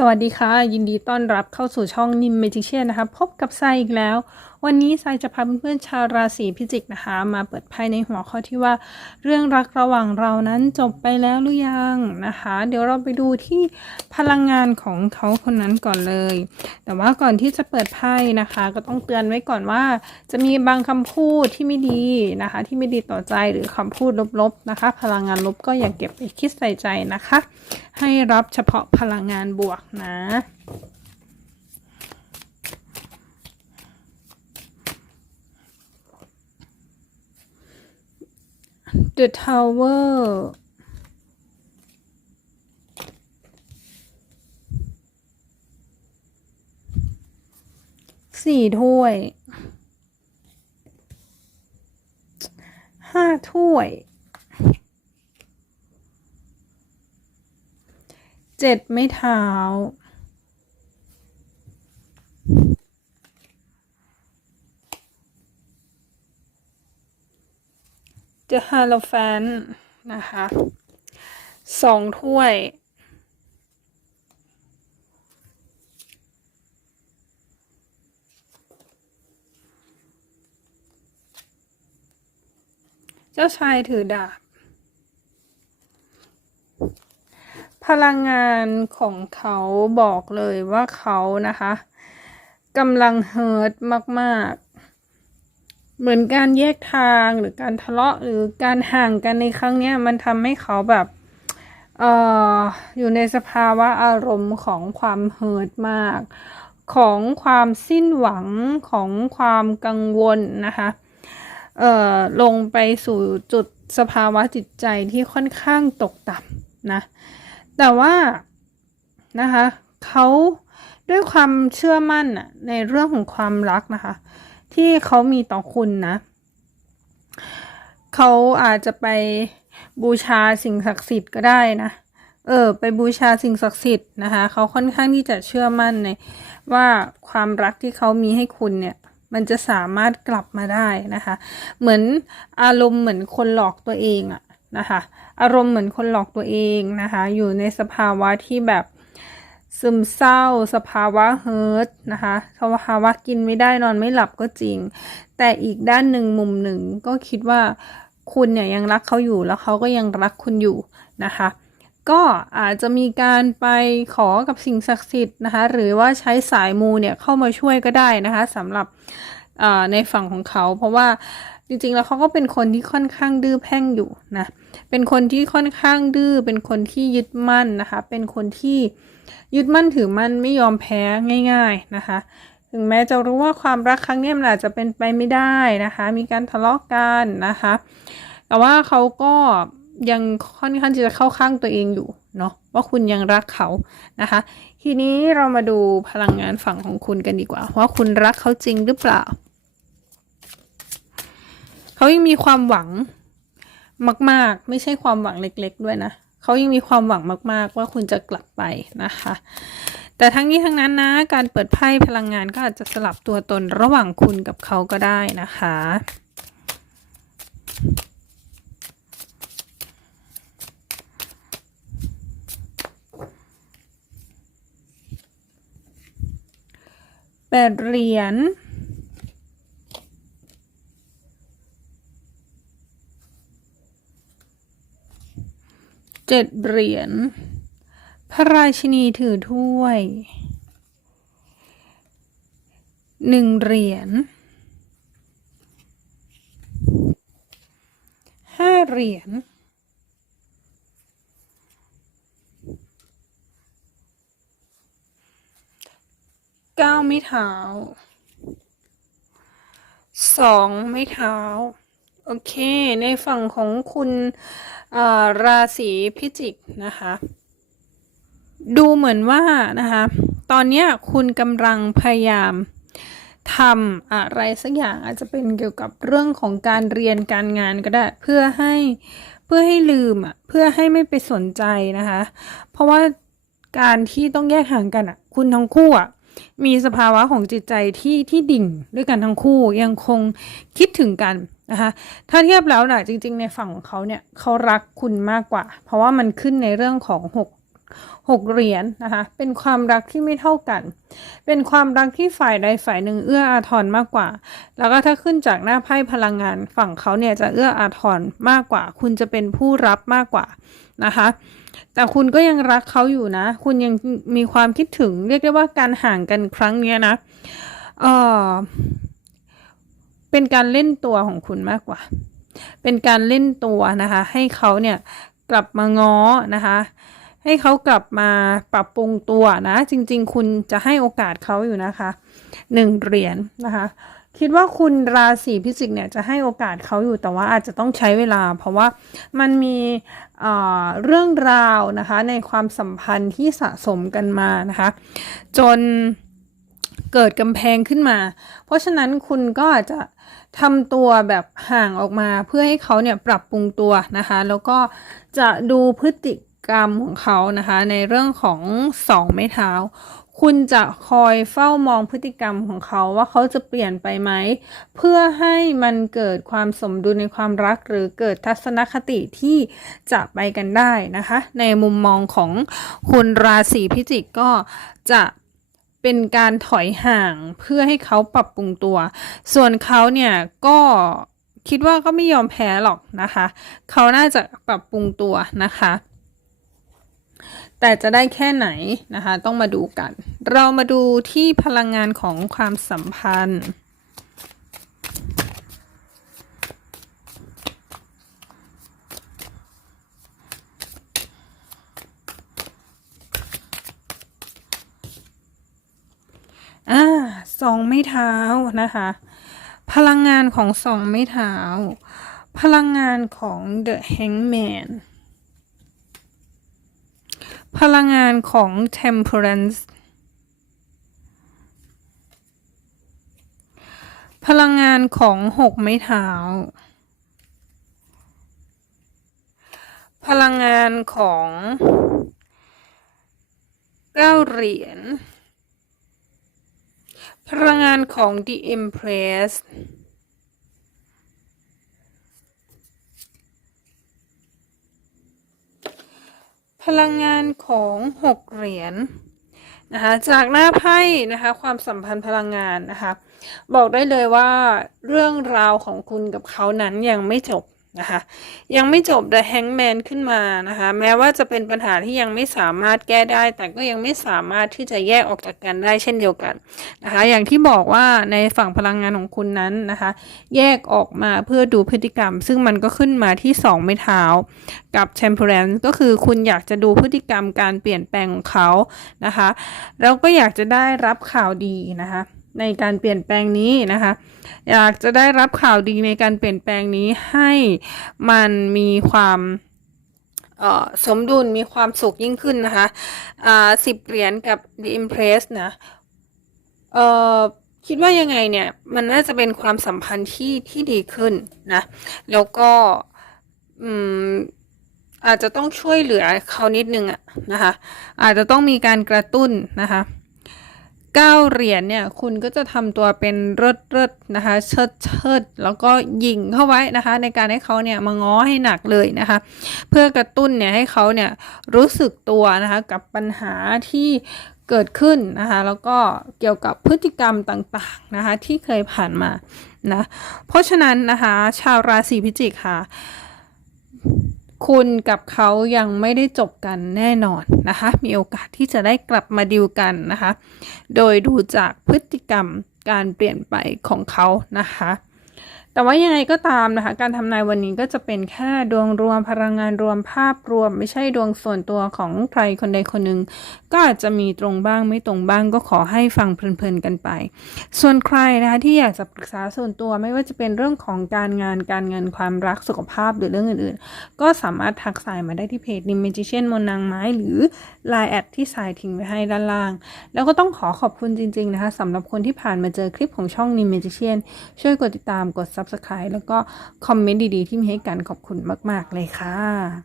สวัสดีค่ะ ยินดีต้อนรับเข้าสู่ช่องนิมเมจิเชียนนะคะ พบกับไซอีกแล้ว วันนี้ไซจะพาเพื่อนๆชาวราศีพิจิกนะคะ มาเปิดไพ่ในหัวข้อที่ว่า เรื่องรักระหว่างเรานั้นจบไปแล้วหรือยังนะคะ เดี๋ยวเราไปดูที่พลังงานของเขาคนนั้นก่อนเลย แต่ว่าก่อนที่จะเปิดไพ่นะคะ ก็ต้องเตือนไว้ก่อนว่า จะมีบางคำพูดที่ไม่ดีนะคะ ที่ไม่ดีต่อใจหรือคำพูดลบๆนะคะ พลังงานลบก็อย่าเก็บไปคิดใส่ใจนะคะ ให้รับเฉพาะพลังงานบวกนะ The Tower สี่ถ้วย ห้าถ้วย เจ็ดไม่เท้า The Hierophant นะคะสองถ้วย เจ้าชายถือดาบ พลังงานของเขาบอกเลยว่าเขานะคะกำลังเฮิร์ตมากๆ เหมือนการแยกทางหรือการทะเลาะหรือการห่างกันในครั้งนี้มันทำให้เขาแบบเอ่ออยู่ในสภาวะอารมณ์ของความเฮิร์ตมาก ของความสิ้นหวังของความกังวลนะคะเอ่อลงไปสู่จุดสภาวะจิตใจที่ค่อนข้างตกต่ำนะ แต่ว่านะคะเขาด้วยความเชื่อมั่นอะในเรื่องของความรักนะคะ ที่เขามีต่อคุณนะเขาอาจจะไปบูชาสิ่งศักดิ์สิทธิ์ก็ได้นะเออไปบูชาสิ่งศักดิ์สิทธิ์นะคะเขาค่อนข้างที่จะเชื่อมั่นในว่าความรักที่เขามีให้คุณเนี่ย มันจะสามารถกลับมาได้นะคะ เหมือนอารมณ์เหมือนคนหลอกตัวเองอะ นะคะ อารมณ์เหมือนคนหลอกตัวเองนะคะ อยู่ในสภาวะที่แบบซึมเศร้า สภาวะเฮิร์ตนะคะสภาวะกินไม่ได้นอนไม่หลับก็จริง แต่อีกด้านหนึ่งมุมหนึ่งก็คิดว่าคุณเนี่ยยังรักเขาอยู่แล้วเขาก็ยังรักคุณอยู่นะคะ ก็อาจจะมีการไปขอกับสิ่งศักดิ์สิทธิ์นะคะ หรือว่าใช้สายมูเนี่ยเข้ามาช่วยก็ได้นะคะสำหรับในฝั่งของเขา เพราะว่า จริงๆ แล้วเขาก็เป็นคนที่ค่อนข้างดื้อแพ่งอยู่นะ เป็นคนที่ค่อนข้างดื้อ เป็นคนที่ยึดมั่นนะคะ เป็นคนที่ยึดมั่นถือมั่นไม่ยอมแพ้ง่าย ๆนะคะ ถึงแม้จะรู้ว่าความรักครั้งนี้มันอาจจะเป็นไปไม่ได้นะคะ มีการทะเลาะกันนะคะ แต่ว่าเขาก็ยังค่อนข้างที่จะเข้าข้างตัวเองอยู่เนาะว่าคุณยังรักเขานะคะ ทีนี้เรามาดูพลังงานฝั่งของคุณกันดีกว่า ว่าคุณรักเขาจริงหรือเปล่า เขายังมีความหวังมาก ๆ ไม่ใช่ความหวังเล็ก ๆ ด้วยนะเขายังมีความหวังมาก ๆ ว่าคุณจะกลับไปนะคะ แต่ทั้งนี้ทั้งนั้นนะ การเปิดไพ่พลังงานก็อาจจะสลับตัวตนระหว่างคุณกับเขาก็ได้นะคะ แปดเหรียญ เจ็ดเหรียญ พระราชินีถือถ้วยหนึ่งเหรียญห้าเหรียญเก้าไม้เท้าสองไม้เท้า โอเค ในฝั่งของคุณราศีพิจิกนะคะ ดูเหมือนว่านะคะ ตอนนี้คุณกำลังพยายามทำอะไรสักอย่างอาจจะเป็นเกี่ยวกับเรื่องของการเรียนการงานก็ได้ เพื่อให้เพื่อให้ลืมอะเพื่อให้ไม่ไปสนใจนะคะ เพราะว่าการที่ต้องแยกห่างกันอะ คุณทั้งคู่อะ มีสภาวะของจิตใจที่ที่ดิ่งด้วยกันทั้งคู่ยังคงคิดถึงกันนะคะถ้าเทียบแล้วนะจริง ๆ ในฝั่งของเขาเนี่ยเขารักคุณมากกว่า เพราะว่ามันขึ้นในเรื่องของหก หกเหรียญนะคะ เป็นความรักที่ไม่เท่ากัน เป็นความรักที่ฝ่ายใดฝ่ายหนึ่งเอื้ออาทรมากกว่า แล้วก็ถ้าขึ้นจากหน้าไพ่พลังงาน ฝั่งเขาเนี่ยจะเอื้ออาทรมากกว่า คุณจะเป็นผู้รับมากกว่านะคะ แต่คุณก็ยังรักเขาอยู่นะ คุณยังมีความคิดถึง เรียกได้ว่าการห่างกันครั้งนี้นะ เออเป็นการเล่นตัวของคุณมากกว่า เป็นการเล่นตัวนะคะ ให้เขาเนี่ยกลับมาง้อนะคะ ให้เขากลับมาปรับปรุงตัวนะ จริง ๆ คุณจะให้โอกาสเขาอยู่นะคะหนึ่งเหรียญนะคะ คิดว่าคุณราศีพิจิกเนี่ยจะให้โอกาสเขาอยู่แต่ว่าอาจจะต้องใช้เวลา เพราะว่ามันมีเเรื่องราวนะคะ ในความสัมพันธ์ที่สะสมกันมานะคะ จนเกิดกำแพงขึ้นมา เพราะฉะนั้นคุณก็อาจจะทำตัวแบบห่างออกมาเพื่อให้เขาเนี่ยปรับปรุงตัวนะคะ แล้วก็จะดูพฤติ กรรมของเขานะคะ ในเรื่องของสองไม้เท้า คุณจะคอยเฝ้ามองพฤติกรรมของเขาว่าเขาจะเปลี่ยนไปไหม เพื่อให้มันเกิดความสมดุลในความรักหรือเกิดทัศนคติที่จะไปกันได้นะคะ ในมุมมองของคุณราศีพิจิกก็จะเป็นการถอยห่างเพื่อให้เขาปรับปรุงตัว ส่วนเขาเนี่ยก็คิดว่าก็ไม่ยอมแพ้หรอกนะคะ เขาน่าจะปรับปรุงตัวนะคะ แต่จะได้แค่ไหนนะคะ ต้องมาดูกัน เรามาดูที่พลังงานของความสัมพันธ์ อ่าสองไม้เท้านะคะ พลังงานของสองไม้เท้า พลังงานของ The Hangman พลังงานของ Temperance พลังงานของหกไม้เท้า พลังงานของเก้าเหรียญ พลังงานของ The Empress พลังงานของหกเหรียญนะคะจากหน้าไพ่นะคะความสัมพันธ์พลังงานนะคะบอกได้เลยว่าเรื่องราวของคุณกับเขานั้นยังไม่จบ นะคะยังไม่จบ The Hangman ขึ้นมานะคะแม้ว่าจะเป็นปัญหาที่ยังไม่สามารถแก้ได้ แต่ก็ยังไม่สามารถที่จะแยกออกจากกันได้เช่นเดียวกันนะคะอย่างที่บอกว่าในฝั่งพลังงานของคุณนั้นนะคะแยกออกมาเพื่อดูพฤติกรรม ซึ่งมันก็ขึ้นมาที่ 2 ไม้เท้า กับ temperance ก็คือคุณอยากจะดูพฤติกรรมการเปลี่ยนแปลงของเขานะคะแล้วก็อยากจะได้รับข่าวดีนะคะ ในการเปลี่ยนแปลงนี้นะคะ อยากจะได้รับข่าวดีในการเปลี่ยนแปลงนี้ให้มันมีความสมดุลมีความสุขยิ่งขึ้นนะคะอ่าสิบเหรียญกับ The Impress นะเออคิดว่ายังไงเนี่ย มันน่าจะเป็นความสัมพันธ์ที่ที่ดีขึ้นนะ แล้วก็อืมอาจจะต้องช่วยเหลือเขานิดนึงอะนะคะ อาจจะต้องมีการกระตุ้นนะคะ เก้าเหรียญเนี่ยคุณก็จะทำตัวเป็นเริดเริดๆนะคะ เชิดเชิดแล้วก็ยิงเข้าไว้นะคะ ในการให้เขาเนี่ยมาง้อให้หนักเลยนะคะ เพื่อกระตุ้นเนี่ยให้เขาเนี่ยรู้สึกตัวนะคะกับปัญหาที่เกิดขึ้นนะคะแล้วก็เกี่ยวกับพฤติกรรมต่างๆนะคะที่เคยผ่านมานะเพราะฉะนั้นนะคะชาวราศีพิจิกค่ะ คุณกับเขายังไม่ได้จบกันแน่นอนนะคะ มีโอกาสที่จะได้กลับมาดิวกันนะคะ โดยดูจากพฤติกรรมการเปลี่ยนไปของเขานะคะ แต่ว่ายังไงก็ตามนะคะ การทำนายวันนี้ก็จะเป็นแค่ดวงรวมพลังงานรวมภาพรวม ไม่ใช่ดวงส่วนตัวของใครคนใดคนหนึ่งก็อาจจะมีตรงบ้างไม่ตรงบ้างก็ขอให้ฟังเพลินๆกันไป ส่วนใครนะคะที่อยากจะปรึกษาส่วนตัวไม่ว่าจะเป็นเรื่องของการงานการเงินความรักสุขภาพหรือเรื่องอื่นๆ ก็สามารถทักสายมาได้ที่เพจนิมเมจิเชียนมนนางไม้หรือ Line แอดที่สายทิ้งไว้ให้ด้านล่าง แล้วก็ต้องขอขอบคุณจริงๆนะคะสำหรับคนที่ผ่านมาเจอคลิปของช่องนิมเมจิเชียนช่วยกดติดตามกด Subscribe แล้วก็คอมเมนต์ดีๆ ที่มีให้กันขอบคุณมาก ๆ เลยค่ะ